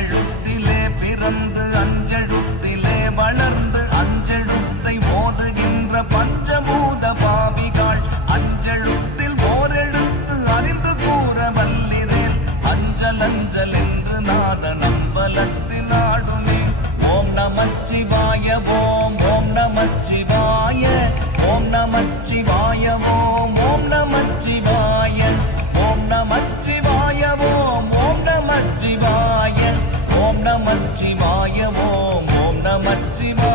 அஞ்செழுத்திலே பிறந்து அஞ்செழுத்திலே வளர்ந்து அஞ்செழுத்தை ஓதுகின்ற பஞ்சபூத பாவிகாள் அஞ்செழுத்தில் ஓரெழுத்து அறிந்து கூற வல்லிரேல் அஞ்சல் அஞ்சல் என்று நாத நம்பலத்தின் ஆடுமே. ஓம் நமச்சிவாய ஓம் ஓம் நமச்சிவாய ஓம் நமச்சிவாய ஓம் ஓம் நமச்சிவாய ஓம் நமச்சிவாய ஓம் ஓம் நமச்சிவாய ஓம் நமச்சிவாய ஓம் ஓம் நமச்சிவாய.